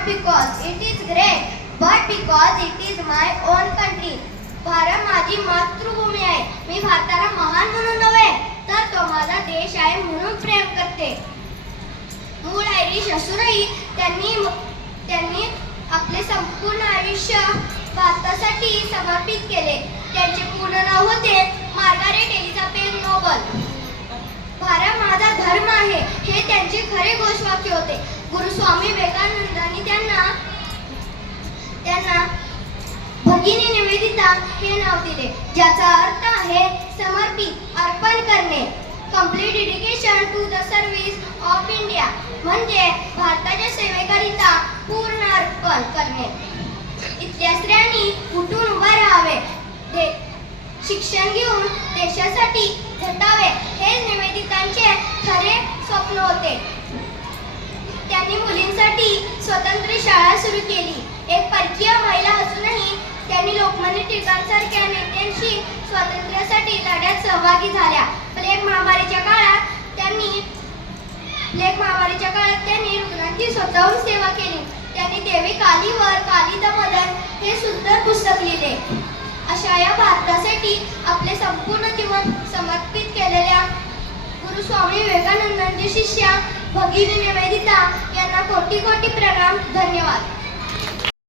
not because it is great, but because it is my own country. Bharat माझी मातृभूमी आहे. मी भारताला महान म्हणून नव्हे तर तो माझा देश आहे म्हणून प्रेम करते. मूळ आयरिश असूनही त्यांनी त्यांनी आपले संपूर्ण आयुष्य भारतासाठी समर्पित केले. त्यांचे पूर्ण नाव होते मार्गारेट एलिझाबेथ नोबल. भारत माझा धर्म आहे. हे त्यांचे खरे घोषवाक्य होते. गुरु स्वामी विवेकानंदांनी त्यांना त्यांना भगिनी निवेदिता हे नाव दिले ज्याचा अर्थ आहे समर्पित अर्पण करणे. Complete dedication to the service of India म्हणजे भारताच्या सेवेकरिता पूर्ण अर्पण करणे. इथल्या स्त्रियांनी उठून उभा राहावे. दे- शिक्षण घेऊन देशासाठी झटावे. हे निवेदितांचे खरे स्वप्न होते. त्यांनी मुलींसाठी स्वतंत्र शाळा सुरू केली. एक परकीय महिला असूनही त्यांनी लोकमान्य टिळकांसारख्या नेत्यांशी स्वातंत्र्यासाठी लढ्यात सहभागी झाल्या. प्लेग महामारीच्या काळात त्यांनी प्लेग महामारीच्या काळात त्यांनी रुग्णांची स्वतःहून सेवा केली. त्यांनी देवी कालीवर काली दमदन हे सुंदर पुस्तक लिहिले. अशा या भारतासाठी आपले संपूर्ण जीवन समर्पित केलेल्या गुरु स्वामी विवेकानंदांची शिष्या भगिनी निवेदिता यांना कोटी कोटी प्रणाम धन्यवाद.